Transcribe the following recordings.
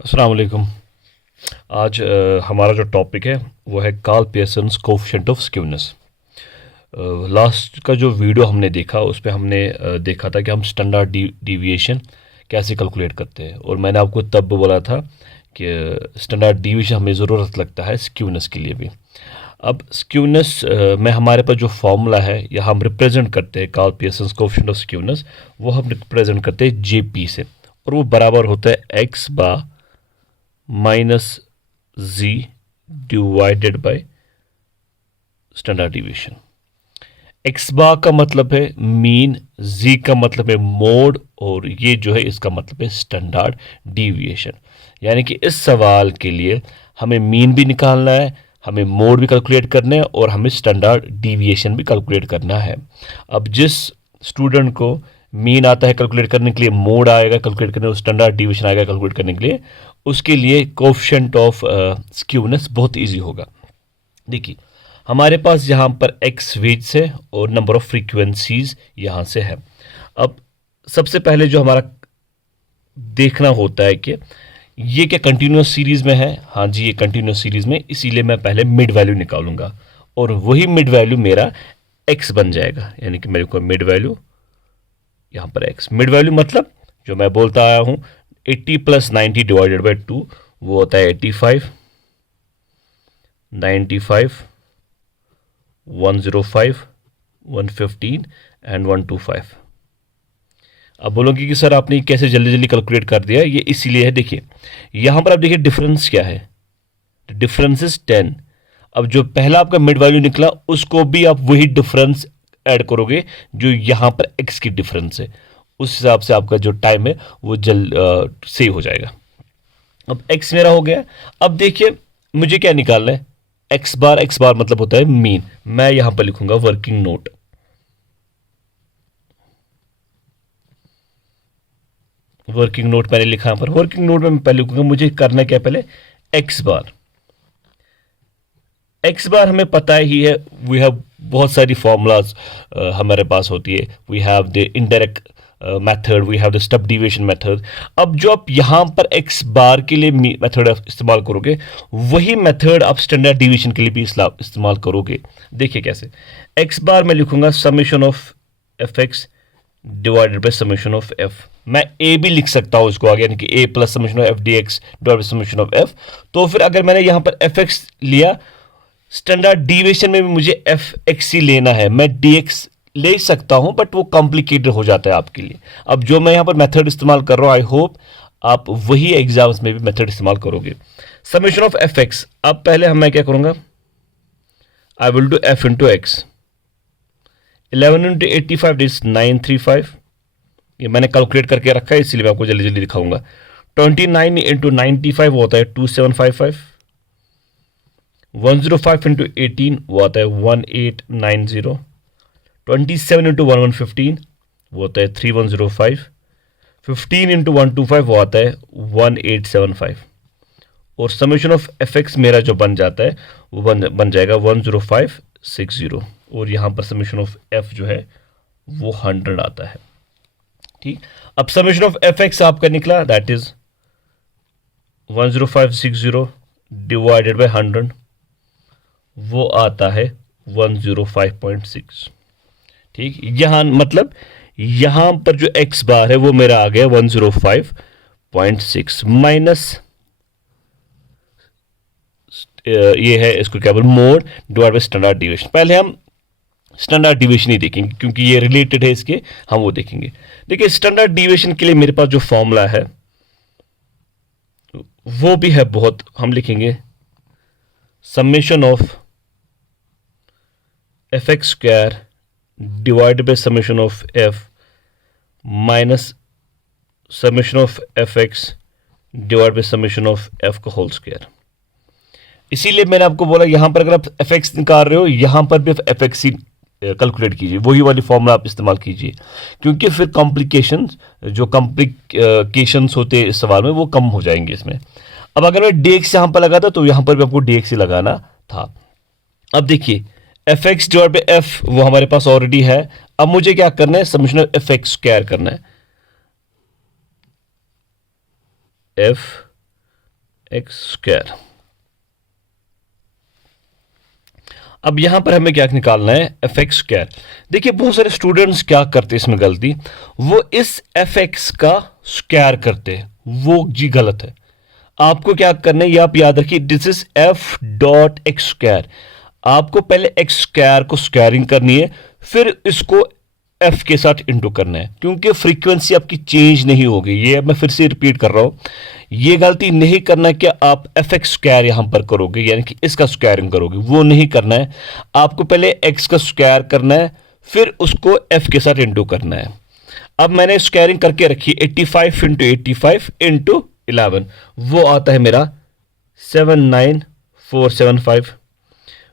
अस्सलाम वालेकुम। आज हमारा जो टॉपिक है वो है Karl Pearson's coefficient of skewness. Last का जो वीडियो हमने देखा उस पे हमने देखा था कि हम स्टैंडर्ड डिविएशन कैसे कैलकुलेट करते हैं, और मैंने आपको तब बोला था कि स्टैंडर्ड डिविएशन हमें ज़रूरत लगता है स्क्यूनेस के लिए भी। अब स्क्यूनेस में हमारे पास जो फॉर्मूला है या हम रिप्रेजेंट करते हैं Karl Pearson's coefficient of skewness, वो हम रिप्रेजेंट करते हैं जेपी से, और वो बराबर होता है X bar minus G divided by standard deviation. X bar का मतलब है मीन, जी का मतलब है मोड, और ये जो है इसका मतलब है स्टैंडर्ड डिविएशन। यानी कि इस सवाल के लिए हमें मीन भी निकालना है, हमें मोड भी कैलकुलेट करना है, और हमें स्टैंडर्ड डिविएशन भी कैलकुलेट करना है। अब जिस स्टूडेंट को मीन आता है कैलकुलेट करने के लिए, मोड आएगा कैलकुलेट करने, स्टैंडर्ड डिवीएशन आएगा कैलकुलेट करने के लिए, उसके लिए कोएफिशिएंट ऑफ स्क्यूनेस बहुत इजी होगा। देखिए, हमारे पास यहाँ पर एक्स वेज है और नंबर ऑफ फ्रीक्वेंसीज यहाँ से है। अब सबसे पहले जो हमारा देखना होता है कि ये क्या कंटिन्यूस सीरीज में है। हाँ जी, ये कंटिन्यूस सीरीज में, इसीलिए मैं पहले मिड वैल्यू निकालूंगा, और वही मिड वैल्यू मेरा एक्स बन जाएगा। यानी कि मेरे को मिड वैल्यू यहाँ पर एक्स, मिड वैल्यू मतलब जो मैं बोलता आया हूँ 80 प्लस 90 डिवाइडेड बाई 2, वो होता है 85, 95, 105, 115 एंड 125। अब बोलोगे कि सर आपने कैसे जल्दी जल्दी कैलकुलेट कर दिया, ये इसीलिए है। देखिए यहाँ पर आप देखिए डिफरेंस क्या है, डिफरेंस इज 10। अब जो पहला आपका मिड वैल्यू निकला उसको भी आप वही डिफरेंस ऐड करोगे जो यहाँ पर एक्स की डिफरेंस है, उस हिसाब से आपका जो टाइम है वो सही हो जाएगा। अब एक्स मेरा हो गया। अब देखिए मुझे क्या निकालना है, एक्स बार मतलब होता है मीन। मैं यहां पर लिखूंगा वर्किंग नोट, वर्किंग नोट मैंने लिखा यहां पर। वर्किंग नोट में मैं पहले लिखूंगा, मुझे करना क्या पहले, एक्स बार। एक्स बार हमें पता ही है, वी हैव बहुत सारी फॉर्मूलाज हमारे पास होती है। We have the indirect method, we have the step deviation method. अब जो आप यहाँ पर एक्स बार के लिए मेथड इस्तेमाल करोगे, वही मेथड आप स्टैंडर्ड डिविएशन के लिए भी इस्तेमाल करोगे। देखिए कैसे, एक्स बार में लिखूंगा summation of F x divided by summation of F. मैं ए भी लिख सकता हूँ इसको आगे, यानी कि A plus summation of F D X divided by summation of F. तो फिर अगर मैंने यहाँ पर एफ एक्स लिया, स्टैंडर्ड डिविएशन में भी मुझे एफ एक्स ही लेना है। मैं डी एक्स ले सकता हूं बट वो कॉम्प्लिकेटेड हो जाता है आपके लिए। अब जो मैं यहां पर मेथड इस्तेमाल कर रहा हूं, आई होप आप वही एग्जाम्स में भी मेथड इस्तेमाल करोगे। समेशन ऑफ एफ एक्स, अब पहले मैं क्या करूंगा, I will do F into x. 11 into 85 is 935, ये मैंने कैलकुलेट करके रखा है इसीलिए मैं आपको जल्दी जल्दी दिखाऊंगा। 29 इंटू 95 वो होता है 2755। 105 इंटू 18 वो आता है 1890। 27 इंटू 1115 वो होता है 3105। 15 इंटू 125 वो आता है 1875। और समेशन ऑफ एफ एक्स मेरा जो बन जाता है वो बन जाएगा 10560। और यहाँ पर समेशन ऑफ एफ जो है वो 100 आता है। ठीक, अब समेशन ऑफ एफ एक्स आपका निकला, दैट इज 10560 डिवाइडेड बाई 100, वो आता है 105.6। ठीक, यहां मतलब यहां पर जो एक्स बार है वो मेरा आ गया 105.6 माइनस ये है, इसको क्या बोल, mode divide by standard deviation. पहले हम स्टैंडर्ड डिविएशन ही देखेंगे क्योंकि ये रिलेटेड है इसके, हम वो देखेंगे। देखिए स्टैंडर्ड डिविएशन के लिए मेरे पास जो फॉर्मूला है वो भी है बहुत, हम लिखेंगे summation of F x square divide by summation of F minus summation of F x divide by summation of F का होल स्क्वायर। इसीलिए मैंने आपको बोला यहां पर अगर आप एफ एक्स निकाल रहे हो, यहां पर भी एफ एक्स ही कैलकुलेट कीजिए, वही वाली फॉर्मूला आप इस्तेमाल कीजिए, क्योंकि फिर कॉम्प्लिकेशंस होते हैं इस सवाल में वो कम हो जाएंगे इसमें। अब अगर मैं डी एक्स यहां पर लगाता तो यहां पर भी आपको डी एक्स ही लगाना था। अब देखिए F x divide by F वो हमारे पास ऑलरेडी है। अब मुझे क्या करना है, summation of F x square करना है। F x square. अब यहां पर हमें क्या निकालना है, एफ एक्स स्क्वायर। देखिए बहुत सारे स्टूडेंट्स क्या करते हैं इसमें गलती, वो इस एफ एक्स का स्क्वायर करते हैं, वो जी गलत है। आपको क्या करना है, ये आप याद रखिए, this is F dot x square. आपको पहले एक्स स्क्वायर को स्क्वायरिंग करनी है, फिर इसको एफ के साथ इंटू करना है, क्योंकि फ्रीक्वेंसी आपकी चेंज नहीं होगी। ये मैं फिर से रिपीट कर रहा हूं, ये गलती नहीं करना कि आप एफ एक्स स्क्वायर यहां पर करोगे, यानी कि इसका स्क्वायरिंग करोगे, वो नहीं करना है। आपको पहले एक्स का स्क्वायर करना है, फिर उसको एफ के साथ इंटू करना है। अब मैंने स्क्वायरिंग करके रखी 85 इंटू 85 इंटू 11, वो आता है मेरा 79475।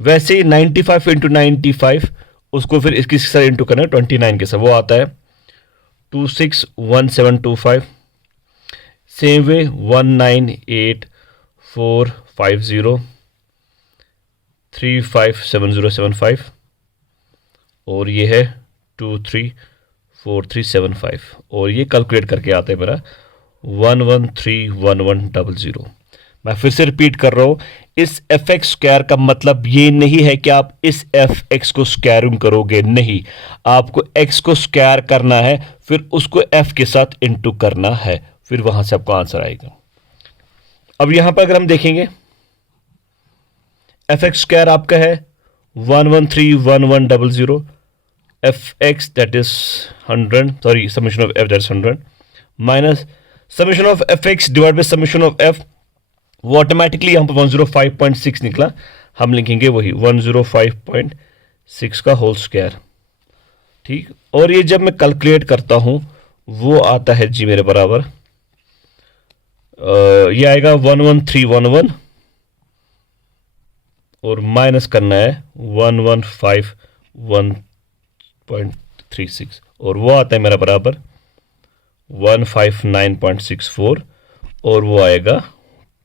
वैसे ही 95 इंटू 95 उसको फिर इसके साथ इंटू करना है 29 के साथ, वो आता है 261725। सेम वे 198450 357075 और ये है 234375 और ये कैलकुलेट करके आता है मेरा 11311100। मैं फिर से रिपीट कर रहा हूं, इस एफ एक्स स्क्वायर का मतलब ये नहीं है कि आप इस एफ एक्स को स्क्वायरिंग करोगे, नहीं, आपको एक्स को स्क्वायर करना है, फिर उसको एफ के साथ इंटू करना है, फिर वहां से आपको आंसर आएगा। अब यहां पर अगर हम देखेंगे, एफ एक्स स्क्वायर आपका है 11311100, F x that is 100, sorry summation of F that is 100 minus summation of F x divide by summation of F, वो ऑटोमेटिकली यहां पर 105.6 निकला, हम लिखेंगे वही 105.6 का होल स्क्वायर। ठीक, और ये जब मैं कैलकुलेट करता हूं वो आता है जी मेरे बराबर, ये आएगा 11311 और माइनस करना है 1151.36 और वो आता है मेरा बराबर 159.64 और वो आएगा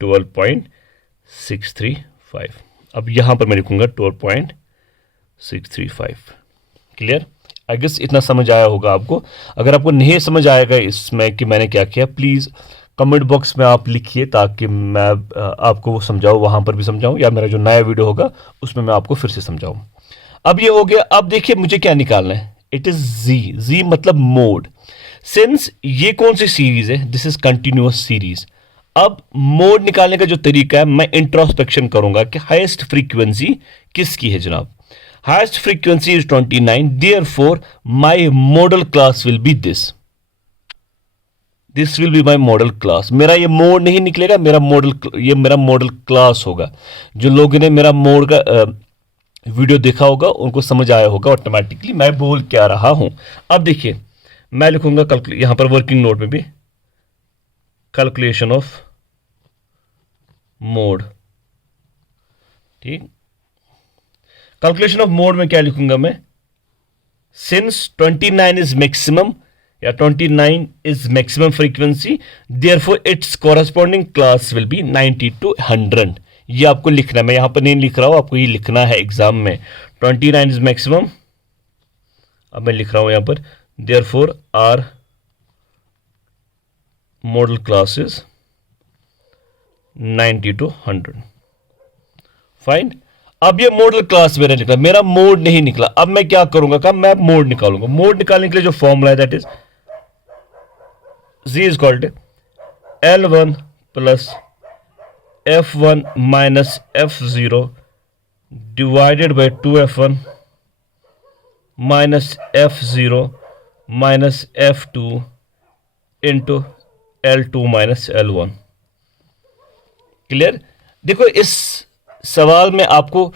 12.635। अब यहां पर मैं लिखूंगा 12.635। क्लियर? आई गेस इतना समझ आया होगा आपको। अगर आपको नहीं समझ आएगा इसमें कि मैंने क्या किया, प्लीज़ कमेंट बॉक्स में आप लिखिए, ताकि मैं आपको वो समझाऊँ, वहां पर भी समझाऊँ, या मेरा जो नया वीडियो होगा उसमें मैं आपको फिर से समझाऊँ। अब ये हो गया। अब देखिए मुझे क्या निकालना है, इट इज जी। जी मतलब मोड। सिंस ये कौन सी सीरीज है, दिस इज कंटिन्यूअस सीरीज। अब मोड निकालने का जो तरीका है, मैं इंट्रोस्पेक्शन करूंगा कि हाईएस्ट फ्रीक्वेंसी किसकी है जनाब। Highest frequency is 29, therefore my model class will be this will be my model class. मेरा ये मोड नहीं निकलेगा, मेरा मॉडल क्लास होगा। जो लोगों ने मेरा मोड का वीडियो देखा होगा उनको समझ आया होगा ऑटोमेटिकली मैं बोल क्या रहा हूं। अब देखिए मैं लिखूंगा यहां पर वर्किंग नोट में भी कैलकुलेशन ऑफ मोड। ठीक, कैलकुलेशन ऑफ मोड में क्या लिखूंगा मैं, सिंस 29 इज मैक्सिमम या 29 is maximum frequency, therefore it's corresponding class will be 90 to 100। ये आपको लिखना है, मैं यहां पर नहीं लिख रहा हूं, आपको ये लिखना है एग्जाम में। 29 इज मैक्सिमम, अब मैं लिख रहा हूं यहां पर therefore are model class is 90 to 100। Fine. अब ये मॉडल क्लास मेरा निकला, मेरा मोड नहीं निकला। अब मैं क्या करूंगा, मैं मोड निकालूंगा। मोड निकालने के लिए जो फॉर्मूला है that is z is equal to L1 plus F1 minus F0 divided by 2F1 minus F0 minus F2 into L2 minus L1। Clear? देखो इस सवाल में आपको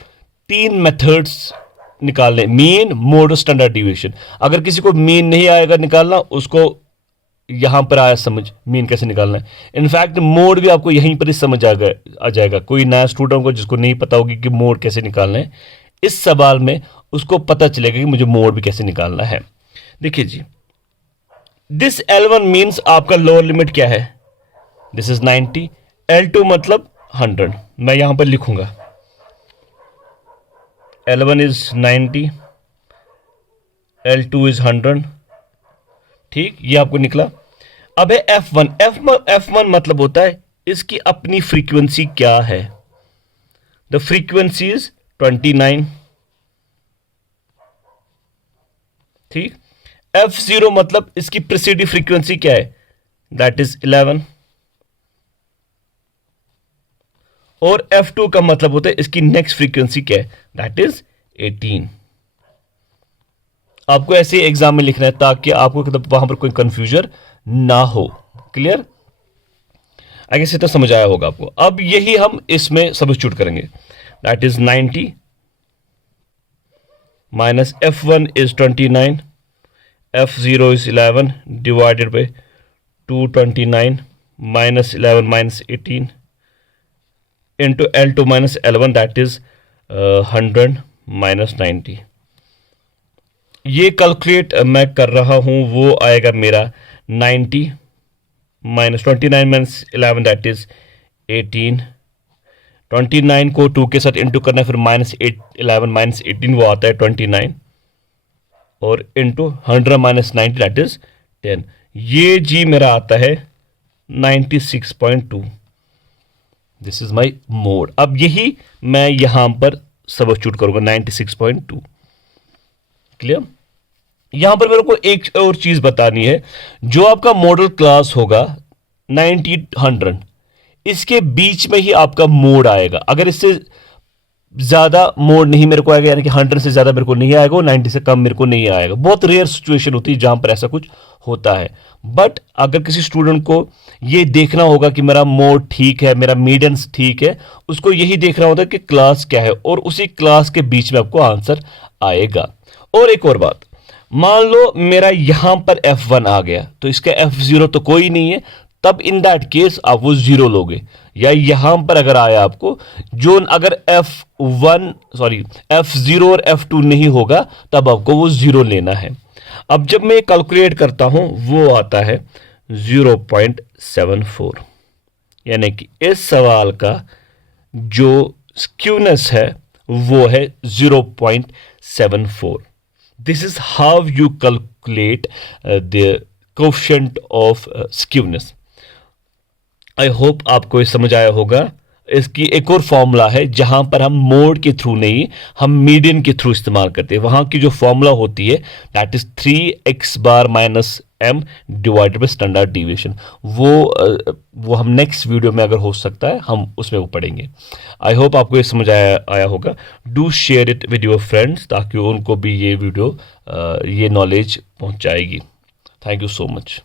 3 मेथड्स निकालने, मीन, मोड और स्टैंडर्ड डिविएशन। अगर किसी को मीन नहीं आएगा निकालना, उसको यहां पर आया समझ मीन कैसे निकालना है। इनफैक्ट मोड भी आपको यहीं पर ही समझ आ जाएगा। कोई नया स्टूडेंट को जिसको नहीं पता होगी कि मोड कैसे निकालना है, इस सवाल में उसको पता चलेगा कि मुझे मोड भी कैसे निकालना है। देखिए जी, दिस L1 मीन्स आपका लोअर लिमिट क्या है, दिस इज 90, L2 मतलब 100। मैं यहां पर लिखूंगा L1 इज 90, L2 इज 100। ठीक, ये आपको निकला। अब है F1 मतलब होता है इसकी अपनी फ्रीक्वेंसी क्या है? द फ्रीक्वेंसी इज 29, ठीक। f0 मतलब इसकी प्रीसीडिंग फ्रीक्वेंसी क्या है? That is 11। और f2 का मतलब होता है इसकी नेक्स्ट फ्रीक्वेंसी क्या है? That is 18। आपको ऐसे एग्जाम में लिखना है ताकि आपको मतलब वहां पर कोई कंफ्यूजन ना हो। क्लियर? आई गेस इतना समझ आया होगा आपको। अब यही हम इसमें सब्स्टिट्यूट करेंगे। That is 90 minus f1 is 29, f0 is 11 divided by 229 minus 11 minus 18 into L2 minus L1 that is 100 minus 90। ये कैलकुलेट मैं कर रहा हूं, वो आएगा मेरा 90 माइनस 29 माइनस 11 दैट इज 18। 29 को 2 के साथ इंटू करना है, फिर माइनस 11 माइनस 18 वो आता है 29 और इंटू 100 माइनस 90 दैट इज 10। ये जी मेरा आता है 96.2। This is my mode. अब यही मैं यहां पर सब्स्टिट्यूट करूंगा 96.2। क्लियर? यहां पर मेरे को एक और चीज बतानी है। जो आपका मॉडल क्लास होगा 90 100, इसके बीच में ही आपका मोड आएगा। अगर इससे ज्यादा मोड नहीं मेरे को आएगा, यानी कि 100 से ज्यादा मेरे को नहीं आएगा, 90 से कम मेरे को नहीं आएगा। बहुत रेयर सिचुएशन होती है जहां पर ऐसा कुछ होता है। बट अगर किसी स्टूडेंट को ये देखना होगा कि मेरा मोड ठीक है, मेरा मीडियंस ठीक है, उसको यही देखना होता है कि क्लास क्या है, और उसी क्लास के बीच में आपको आंसर आएगा। और एक और बात, मान लो मेरा यहां पर f1 आ गया तो इसका f0 तो कोई नहीं है, तब इन दैट केस आप वो 0 लोगे। या यहां पर अगर आया आपको जो अगर f0 और f2 नहीं होगा तब आपको वो 0 लेना है। अब जब मैं कैलकुलेट करता हूं वो आता है 0.74, यानी कि इस सवाल का जो स्क्यूनेस है वो है 0.74। This is how you calculate the coefficient of skewness. I hope आपको ये समझ आया होगा। इसकी एक और फॉर्मूला है जहां पर हम मोड के थ्रू नहीं, हम मीडियन के थ्रू इस्तेमाल करते हैं। वहां की जो फॉर्मूला होती है that is 3x bar minus m divided by standard deviation. वो हम नेक्स्ट वीडियो में अगर हो सकता है हम उसमें वो पढ़ेंगे। आई होप आपको ये समझ आया होगा। Do share it with your friends ताकि उनको भी ये वीडियो ये नॉलेज पहुंचाएगी। Thank you so much.